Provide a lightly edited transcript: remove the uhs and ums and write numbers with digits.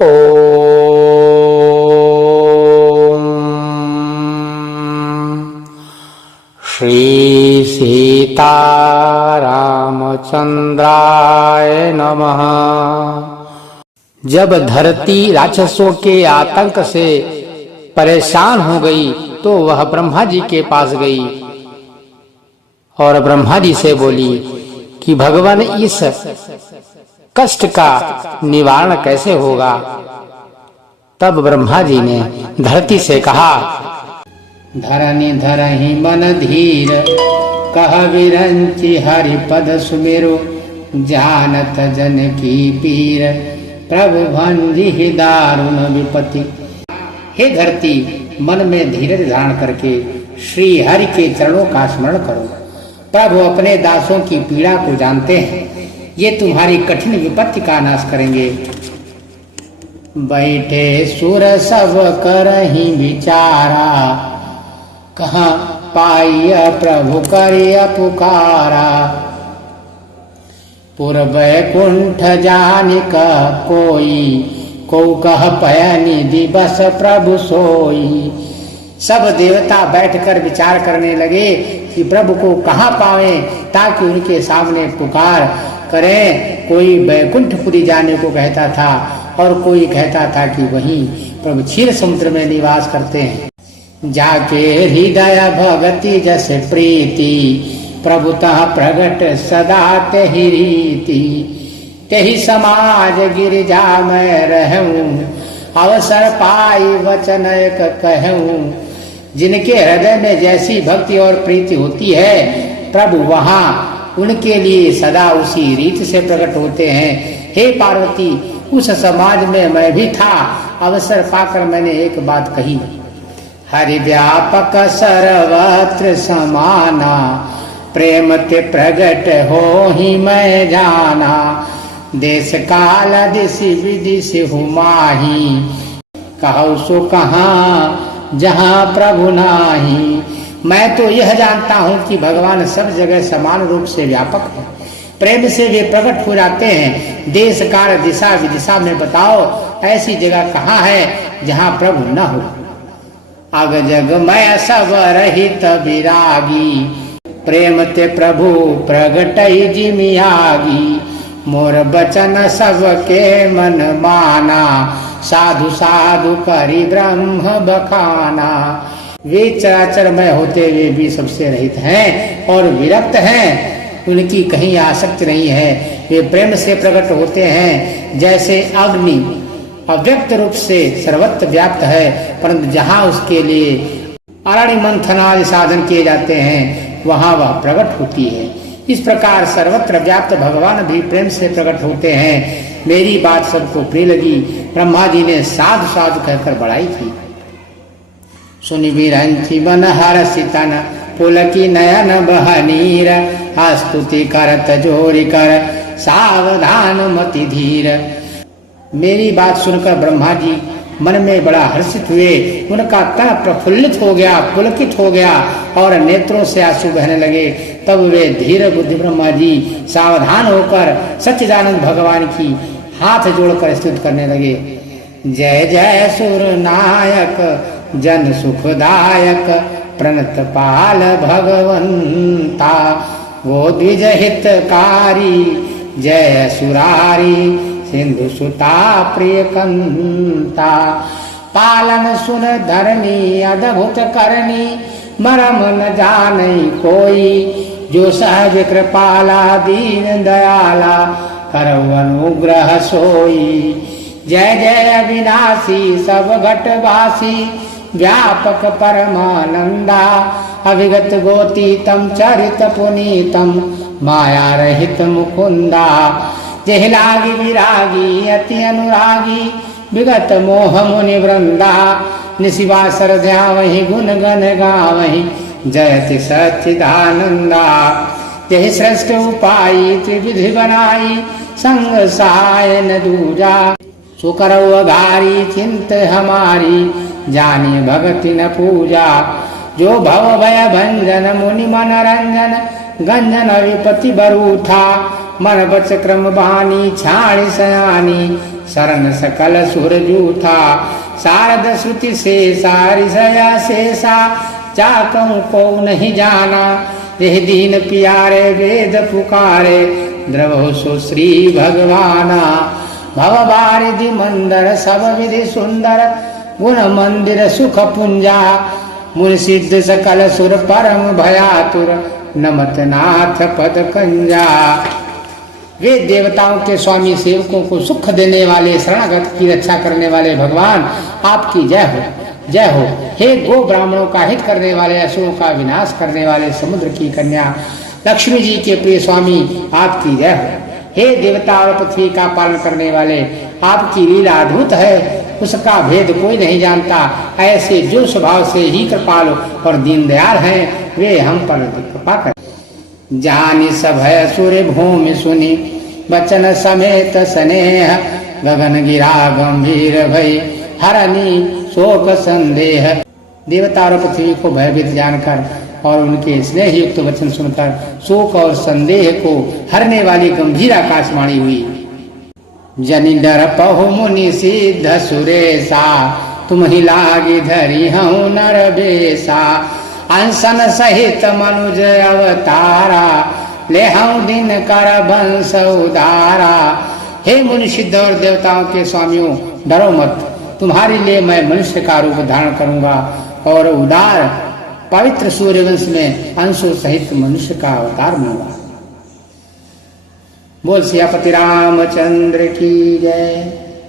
ओम श्री सीतारामचंद्राय नमः। जब धरती राक्षसों के आतंक से परेशान हो गई तो वह ब्रह्मा जी के पास गई और ब्रह्मा जी से बोली कि भगवान इस कष्ट का निवारण कैसे होगा। तब ब्रह्मा जी ने धरती से कहा, धरनी धरहि मन धीर, कह विरंचि हरि पद सुमेरो, जानत जन की पीर, प्रभु भंजि दारुण विपत्ति। हे धरती, मन में धीरज धारण करके श्री हरि के चरणों का स्मरण करो। प्रभु अपने दासों की पीड़ा को जानते हैं, ये तुम्हारी कठिन विपत्ति का नाश करेंगे। बैठे सुर सब करहि विचारा, कहाँ पाइय प्रभु करिय पुकारा। पूर्व कुंठ जानिक कोई, को कह पयनि दिवस प्रभु सोई। सब देवता बैठकर विचार करने लगे कि प्रभु को कहाँ पावें ताकि उनके सामने पुकार करें। कोई वैकुंठपुरी जाने को कहता था और कोई कहता था कि वहीं प्रभु क्षीर समुद्र में निवास करते हैं। जाके हृदय भगति जस प्रीति, प्रभुतः प्रगट सदा तेहि रीति। तेहि समाज गिरिजा में रहूं, अवसर पाई वचन एक कहूं। जिनके हृदय में जैसी भक्ति और प्रीति होती है, प्रभु वहां उनके लिए सदा उसी रीत से प्रकट होते हैं। हे पार्वती, उस समाज में मैं भी था, अवसर पाकर मैंने एक बात कही। हरि व्यापक सर्वत्र समाना, प्रेम ते प्रगट हो ही मैं जाना। देश काल दिशि विदिशि हुमाही, कहु सो कहाँ जहाँ प्रभु नाही। मैं तो यह जानता हूँ कि भगवान सब जगह समान रूप से व्यापक है, प्रेम से वे प्रकट हो जाते हैं। देश काल दिशा विदिशा में बताओ ऐसी जगह कहाँ है जहाँ प्रभु न हो। अग जग मैं सब रहित विरागी, प्रेम ते प्रभु प्रगटई जिमियागी। मोर बचन सबके मन माना, साधु साधु करी ब्रह्म बखाना। वे चराचर में होते हुए भी सबसे रहित हैं और विरक्त हैं, उनकी कहीं आसक्ति नहीं है। वे प्रेम से प्रकट होते हैं, जैसे अग्नि अव्यक्त रूप से सर्वत्र व्याप्त है, परंतु जहाँ उसके लिए अरण्य मंथन आदि साधन किए जाते हैं वहाँ वह प्रकट होती है। इस प्रकार सर्वत्र व्याप्त भगवान भी प्रेम से प्रकट होते हैं। मेरी बात सबको प्रिय लगी। ब्रह्मा जी ने साधु साधु कहकर बढ़ाई थी। सुनि विरंचि मन हरषि तन, पुलकी नयन बहनीर। स्तुति करत जोरि कर, सावधान मति धीर। मेरी बात सुनकर ब्रह्मा जी मन में बड़ा हर्षित हुए। उनका तन प्रफुल्लित हो गया, पुलकित हो गया और नेत्रों से आंसू बहने लगे। तब वे धीर बुद्धि ब्रह्मा जी सावधान होकर सच्चिदानंद भगवान की हाथ जोड़कर स्तुति करने लगे। जय जय सुर नायक जन सुखदायक, प्रणत पाल भगवंता। वो द्विज हितकारी, जय सुरारी, सिंधु सुता प्रिय कंता। पालन सुन धरनी अद्भुत करनी, मरम न जाने कोई। जो सहज कृपाला दीन दयाला, करौ अनुग्रह सोई। जय जय अविनाशी सब घटवासी, व्यापक परमानंदा। अविगत गोतीतम चरित पुनीतम, माया रहित मुकुंदा। जेहि लागी विरागी अति अनुरागी, विगत मोह मुनि वृंदा। निशिवासर ध्यावहि गुण गण गावहि, जयति सच्चिदानंदा। जेहि श्रेष्ठ उपायी त्रिविधि बनाई, संग सहाय न दूजा। सो करौ अघारी चिंत हमारी, जानी भगति न पूजा। जो भव भय भंजन मुनि मनोरंजन, गंजन विपति बरूठा। मन बच क्रम बानी छाणी सयानी, शरण सकल सुर जूथा शारद श्रुति से सारी सया शेषा चाकहूँ को नहीं जाना यह दीन प्यारे वेद पुकारे द्रवो सो श्री भगवाना भव बारिधि मंदर सब विधि सुंदर गुण मंदिर सुख पुंजा मुनि सिद्ध सकल सुर परम भयातुर नमत नाथ पद कंजा। वे देवताओं के स्वामी सेवकों को सुख देने वाले शरणागत की रक्षा करने वाले भगवान आपकी जय हो जय हो। हे गो ब्राह्मणों का हित करने वाले असुरों का विनाश करने वाले समुद्र की कन्या लक्ष्मी जी के प्रिय स्वामी आपकी जय हो। हे देवता और पृथ्वी का पालन करने वाले आपकी लीला अद्भुत है उसका भेद कोई नहीं जानता। ऐसे जो स्वभाव से ही कृपालु और दीनदयाल हैं वे हम पर कृपा कर। जानि सभय सुर भूमि सुनि बचन समेत स्नेह गगन गिरा गंभीर भई हरनी शोक संदेह। देवता और पृथ्वी को भयभीत जानकर और उनके स्नेह युक्त वचन सुनकर शोक और संदेह को हरने वाली गंभीर आकाशवाणी हुई। जनि डर पहु मुनि सिद्ध सुरेशा तुम ही लागी धरी हूँ नर बेसा अंसन सहित मनुज अवतारा ले हूँ दिन कर वंश उदारा। हे मुनि सिद्ध और देवताओं के स्वामियों डरो मत तुम्हारे लिए मैं मनुष्य का रूप धारण करूंगा और उदार पवित्र सूर्यवंश में अंशों सहित मनुष्य का अवतार लूंगा। बोल सियापति रामचंद्र की जय।